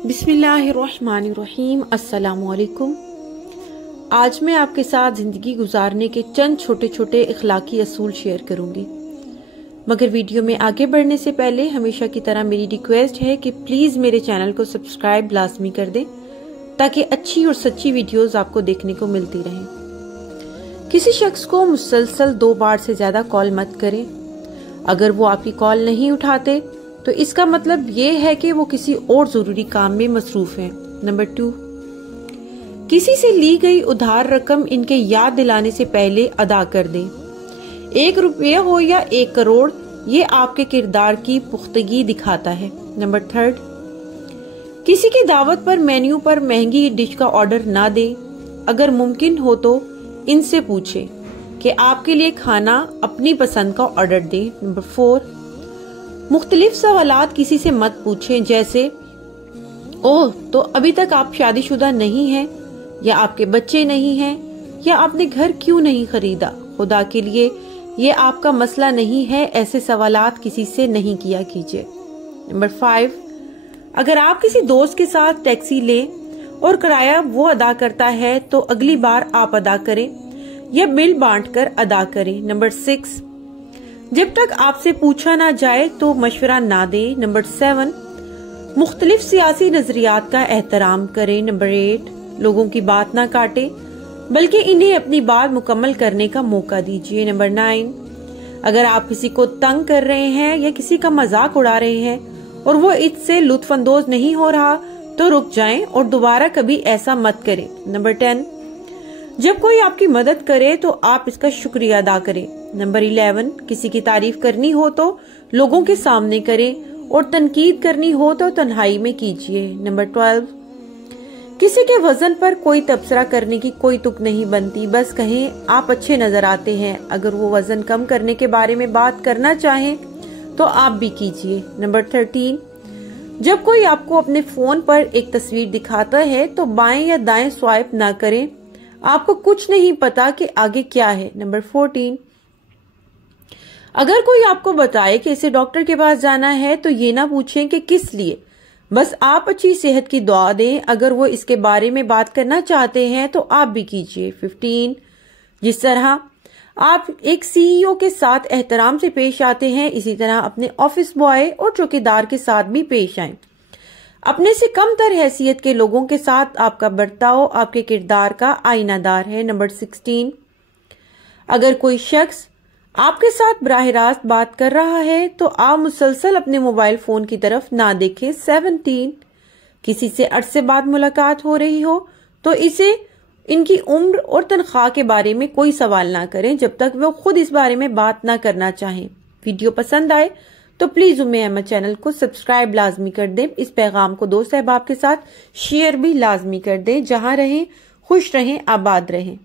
बिस्मिल्लाहिर्रहमानिर्रहीम। अस्सलामुअलैकुम। आज मैं आपके साथ ज़िंदगी गुजारने के चंद छोटे छोटे इखलाकी असूल शेयर करूंगी, मगर वीडियो में आगे बढ़ने से पहले हमेशा की तरह मेरी रिक्वेस्ट है कि प्लीज़ मेरे चैनल को सब्सक्राइब लाजमी कर दें ताकि अच्छी और सच्ची वीडियोस आपको देखने को मिलती रहें। किसी शख्स को मुसलसल 2 बार से ज़्यादा कॉल मत करें। अगर वो आपकी कॉल नहीं उठाते तो इसका मतलब ये है कि वो किसी और जरूरी काम में मसरूफ हैं। नंबर 2, किसी से ली गई उधार रकम इनके याद दिलाने से पहले अदा कर दें। 1 रुपया हो या 1 करोड़, ये आपके किरदार की पुख्तगी दिखाता है। नंबर 3, किसी की दावत पर मेन्यू पर महंगी डिश का ऑर्डर ना दें। अगर मुमकिन हो तो इनसे पूछें कि आपके लिए खाना अपनी पसंद का ऑर्डर दें। नंबर 4, मुख्तलिफ सवालात किसी से मत पूछें, जैसे ओह तो अभी तक आप शादीशुदा नहीं हैं, या आपके बच्चे नहीं हैं, या आपने घर क्यों नहीं खरीदा। खुदा के लिए ये आपका मसला नहीं है, ऐसे सवालात किसी से नहीं किया कीजिए। नंबर 5, अगर आप किसी दोस्त के साथ टैक्सी लें और किराया वो अदा करता है तो अगली बार आप अदा करें या बिल बांटकर अदा करें। नंबर 6, जब तक आपसे पूछा ना जाए तो मशवरा ना दें। नंबर 7, मुख्तलिफ सियासी नजरियात का एहतराम करें। नंबर 8, लोगों की बात ना काटें बल्कि इन्हें अपनी बात मुकम्मल करने का मौका दीजिए। नंबर 9, अगर आप किसी को तंग कर रहे हैं या किसी का मजाक उड़ा रहे हैं और वो इससे लुत्फ अंदोज नहीं हो रहा तो रुक जाएं और दोबारा कभी ऐसा मत करें। नंबर 10, जब कोई आपकी मदद करे तो आप इसका शुक्रिया अदा करें। नंबर 11, किसी की तारीफ करनी हो तो लोगों के सामने करें और तनकीद करनी हो तो तन्हाई में कीजिए। नंबर 12, किसी के वजन पर कोई तबसरा करने की कोई तुक नहीं बनती, बस कहें आप अच्छे नजर आते हैं। अगर वो वजन कम करने के बारे में बात करना चाहें तो आप भी कीजिए। नंबर 13, जब कोई आपको अपने फोन पर एक तस्वीर दिखाता है तो बाएं या दाएं स्वाइप ना करें, आपको कुछ नहीं पता कि आगे क्या है। नंबर 14, अगर कोई आपको बताए कि इसे डॉक्टर के पास जाना है तो ये ना पूछें कि किस लिए, बस आप अच्छी सेहत की दुआ दें। अगर वो इसके बारे में बात करना चाहते हैं तो आप भी कीजिए। 15, जिस तरह आप एक सीईओ के साथ एहतराम से पेश आते हैं, इसी तरह अपने ऑफिस बॉय और चौकीदार के साथ भी पेश आएं। अपने से कम तर हैसियत के लोगों के साथ आपका बर्ताव आपके किरदार का आईनादार है। नंबर 16, अगर कोई शख्स आपके साथ बराह रास्त बात कर रहा है तो आप मुसलसल अपने मोबाइल फोन की तरफ ना देखें। 17, किसी से अरसे बाद मुलाकात हो रही हो तो इसे इनकी उम्र और तनख्वाह के बारे में कोई सवाल ना करें जब तक वो खुद इस बारे में बात ना करना चाहें। वीडियो पसंद आए तो प्लीज उम्मे अहमद चैनल को सब्सक्राइब लाजमी कर दें। इस पैगाम को दोस्त अहबाब के साथ शेयर भी लाजमी कर दें। जहां रहें खुश रहें, आबाद रहें।